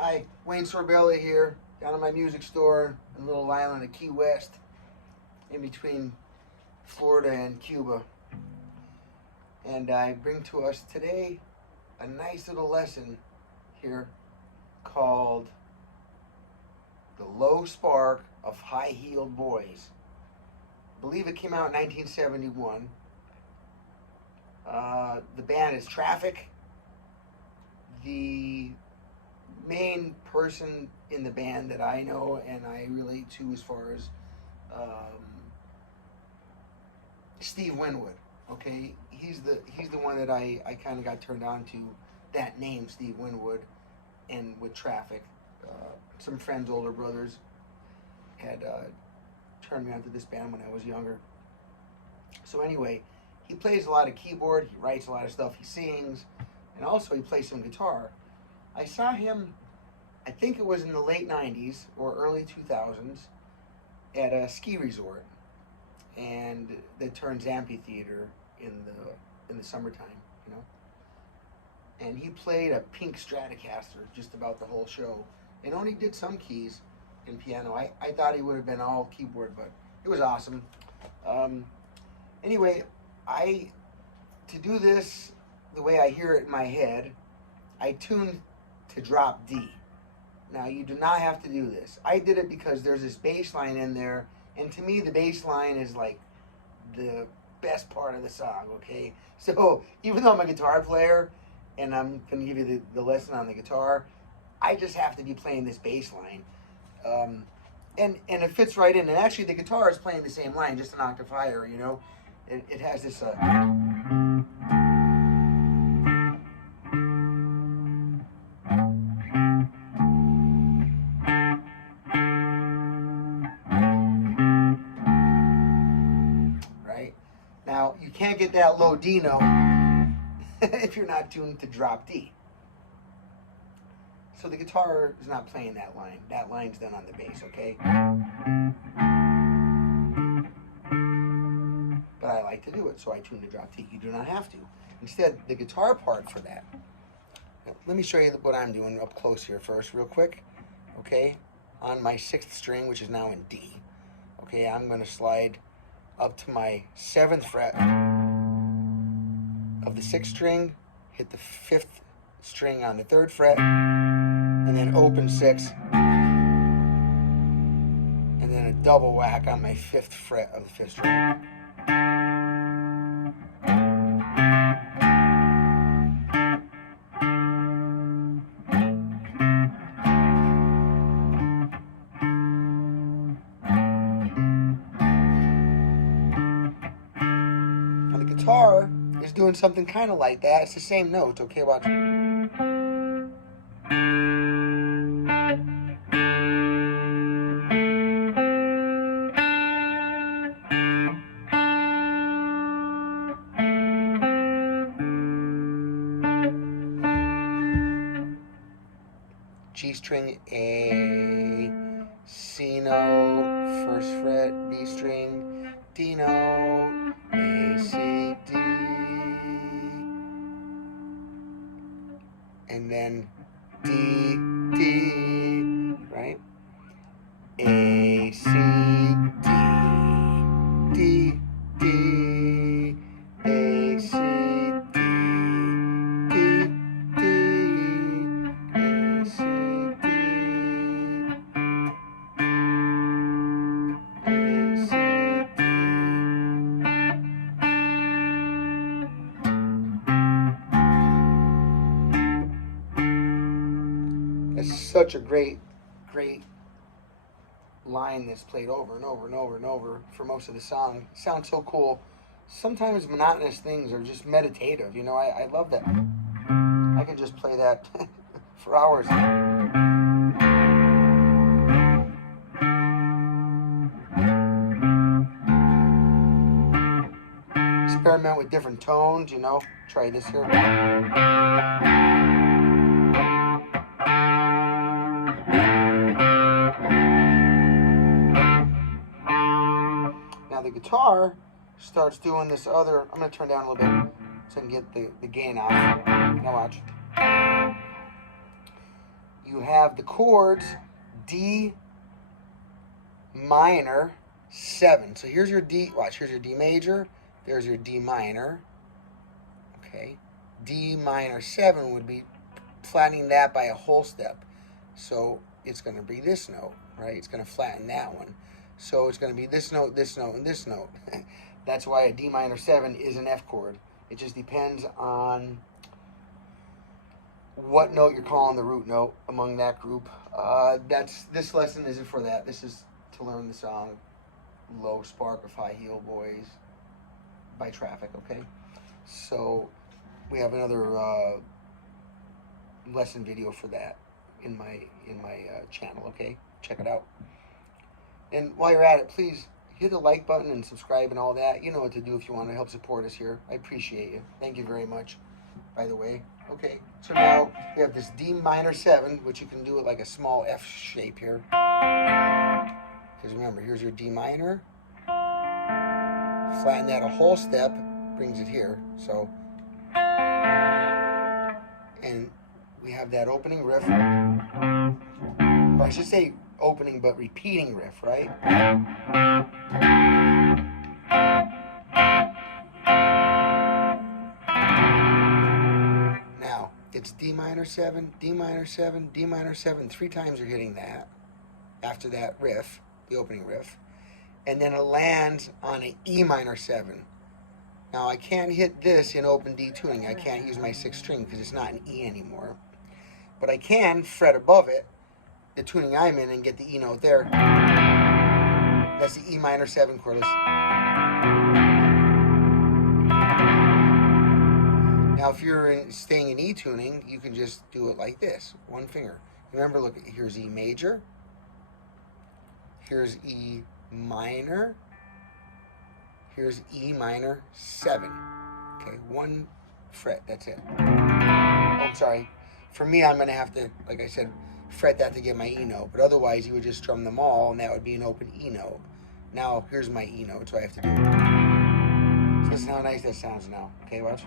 Hi, Wayne Sorbelli here, down at my music store in Little Island of Key West, in between Florida and Cuba. And I bring to us today a nice little lesson here called The Low Spark of High-Heeled Boys. I believe it came out in 1971. The band is Traffic. The main person in the band that I know and I relate to as far as Steve Winwood. Okay, he's the one that I kind of got turned on to, that name, Steve Winwood, and with Traffic. Some friends, older brothers, had turned me on to this band when I was younger. So anyway, he plays a lot of keyboard, he writes a lot of stuff, he sings, and also he plays some guitar. I saw him, I think it was in the late 90s or early 2000s, at a ski resort, and that turns amphitheater in the summertime, you know. And he played a pink Stratocaster just about the whole show, and only did some keys in piano. I thought he would have been all keyboard, but it was awesome. Anyway, to do this the way I hear it in my head, I tuned to drop D. Now, you do not have to do this. I did it because there's this bass line in there, and to me, the bass line is like the best part of the song, okay? So, even though I'm a guitar player, and I'm going to give you the lesson on the guitar, I just have to be playing this bass line. And it fits right in. And actually, the guitar is playing the same line, just an octave higher, you know? It has this... right? Now, you can't get that low D note if you're not tuned to drop D. So the guitar is not playing that line. That line's done on the bass, okay? But I like to do it, so I tune to drop D. You do not have to. Instead, the guitar part for that. Let me show you what I'm doing up close here first, real quick. Okay? On my 6th string, which is now in D. Okay, I'm going to slide up to my 7th fret of the 6th string, hit the 5th string on the 3rd fret, and then open 6, and then a double whack on my 5th fret of the 5th string. Now the guitar is doing something kind of like that. It's the same notes, okay? Watch. G string, A, C note, 1st fret, B string, D note, A, C, D, and then D, D, right? A, C, D, D, D, A, C, D, D, D, A, C, D, A, C, D. That's such a great line that's played over and over and over and over for most of the song. It sounds so cool. Sometimes monotonous things are just meditative, you know. I love that. I can just play that for hours. Experiment with different tones, you know. Try this here. Now the guitar starts doing this other, I'm going to turn down a little bit so I can get the gain off. Now watch. You have the chords D minor 7. So here's your D, watch, here's your D major, there's your D minor. Okay, D minor 7 would be flattening that by a whole step. So it's going to be this note, right? It's going to flatten that one. So it's going to be this note, and this note. That's why a D minor 7 is an F chord. It just depends on what note you're calling the root note among that group. This lesson isn't for that. This is to learn the song Low Spark of High Heel Boys by Traffic, okay? So we have another lesson video for that in my channel, okay? Check it out. And while you're at it, please hit the like button and subscribe and all that. You know what to do if you want to help support us here. I appreciate you. Thank you very much, by the way. Okay, so now we have this D minor 7, which you can do it like a small F shape here. Because remember, here's your D minor. Flatten that a whole step, brings it here. So, and we have that opening riff. Or I should say opening but repeating riff, right? Now, it's D minor 7, D minor 7, D minor 7. 3 times you're hitting that after that riff, the opening riff. And then it lands on an E minor 7. Now, I can't hit this in open D tuning. I can't use my 6th string because it's not an E anymore. But I can fret above it, the tuning I'm in, and get the E note there. That's the E minor 7 chord. Now, if you're staying in E tuning, you can just do it like this, one finger. Remember, look, here's E major. Here's E minor. Here's E minor 7. Okay, 1 fret, that's it. Oh, I'm sorry. For me, I'm going to have to, like I said, fret that to get my E note. But otherwise, you would just strum them all, and that would be an open E note. Now, here's my E note, so I have to do it. So listen how nice that sounds now. Okay, watch.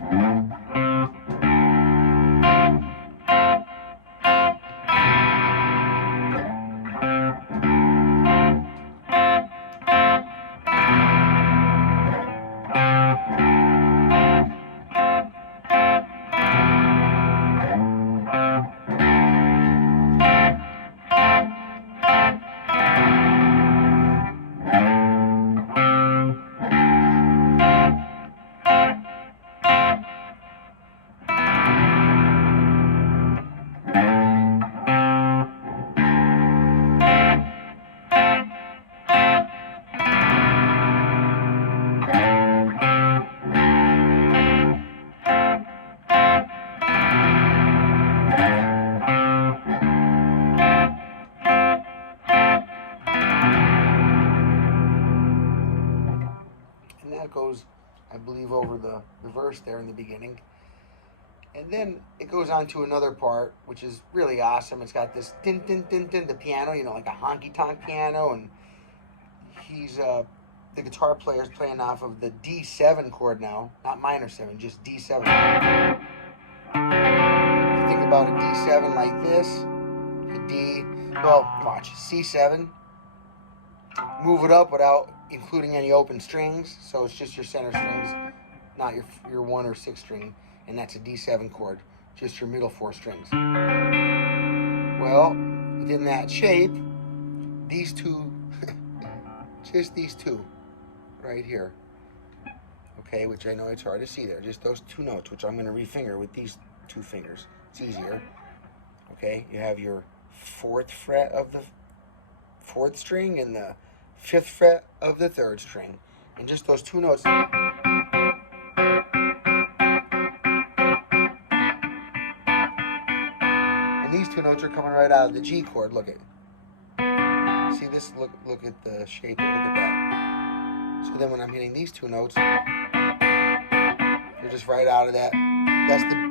Goes, I believe, over the verse there in the beginning. And then it goes on to another part, which is really awesome. It's got this din din din din, the piano, you know, like a honky-tonk piano, and he's the guitar player is playing off of the D7 chord now, not minor 7, just D7. If you think about a D7 like this, a D, well, watch, C7, move it up without including any open strings, so it's just your center strings, not your 1 or 6 string, and that's a D7 chord, just your middle 4 strings. Well, within that shape, these two, just these two, right here, okay, which I know it's hard to see there, just those 2 notes, which I'm going to refinger with these 2 fingers. It's easier, okay? You have your 4th fret of the 4th string and the 5th fret of the 3rd string, and just those 2 notes. And these 2 notes are coming right out of the G chord. Look at, see this? Look at the shape. Look at that. So then when I'm hitting these 2 notes, they're just right out of that.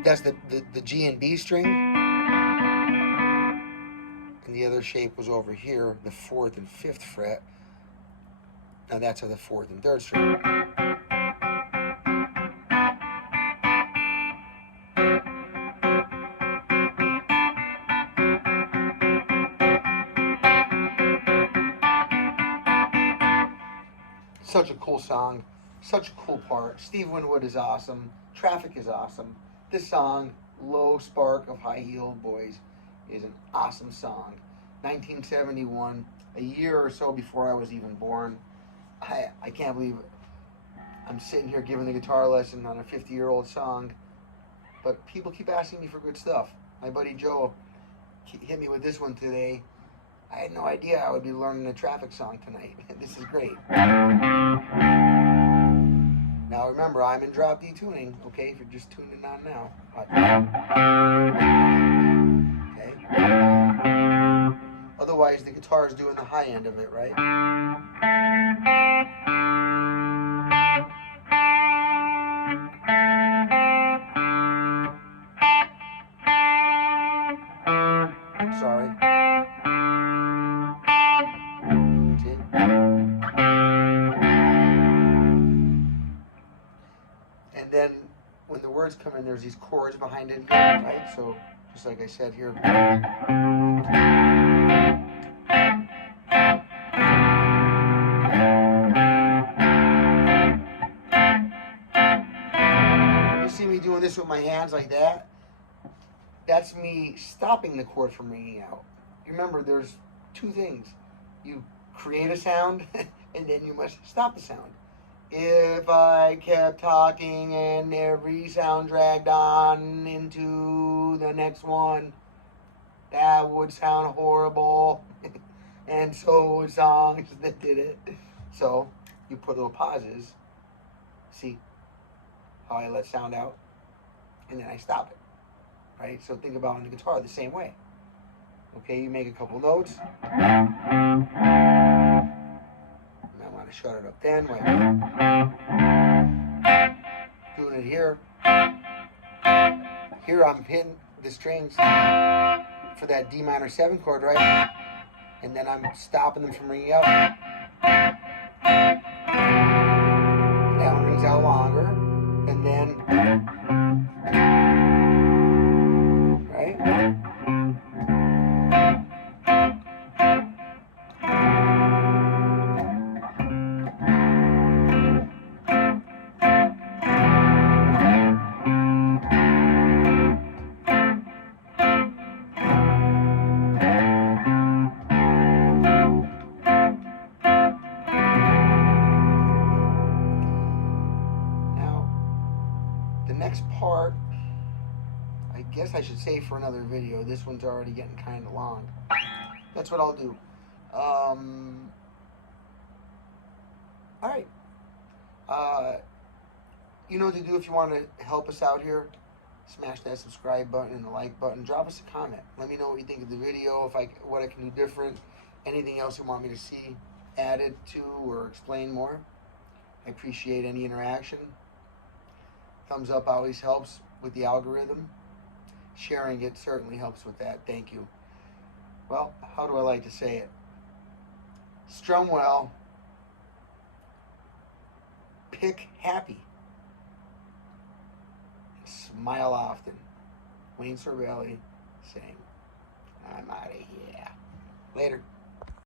That's the G and B string. And the other shape was over here, the 4th and 5th fret. Now that's on the 4th and 3rd string. Such a cool song, such a cool part. Steve Winwood is awesome. Traffic is awesome. This song, Low Spark of High Heeled Boys, is an awesome song. 1971, a year or so before I was even born. I can't believe I'm sitting here giving the guitar lesson on a 50-year-old song, but people keep asking me for good stuff. My buddy Joe hit me with this one today. I had no idea I would be learning a Traffic song tonight. This is great. Now remember, I'm in drop D tuning, okay, if you're just tuning on now. Okay. Otherwise, the guitar is doing the high end of it, right? Sorry. See? And then when the words come in, there's these chords behind it, right? So just like I said here. You see me doing this with my hands like that? That's me stopping the chord from ringing out. Remember, there's two things. You create a sound, and then you must stop the sound. If I kept talking and every sound dragged on into the next one, that would sound horrible. And so would songs that did it. So you put little pauses. See how I let sound out? And then I stop it. Right? So think about on the guitar the same way. Okay, you make a couple notes. I want to shut it up then. Doing it here. Here I'm hitting the strings for that D minor 7 chord, right? And then I'm stopping them from ringing out. That one rings out longer. And then, right? The next part, I guess I should save for another video. This one's already getting kind of long. That's what I'll do. Alright. You know what to do if you want to help us out here. Smash that subscribe button and the like button. Drop us a comment. Let me know what you think of the video, what I can do different. Anything else you want me to see added to or explain more. I appreciate any interaction. Thumbs up always helps with the algorithm. Sharing it certainly helps with that. Thank you. Well, how do I like to say it? Strum well. Pick happy. And smile often. Wayne Sorbelli saying, I'm out of here. Later.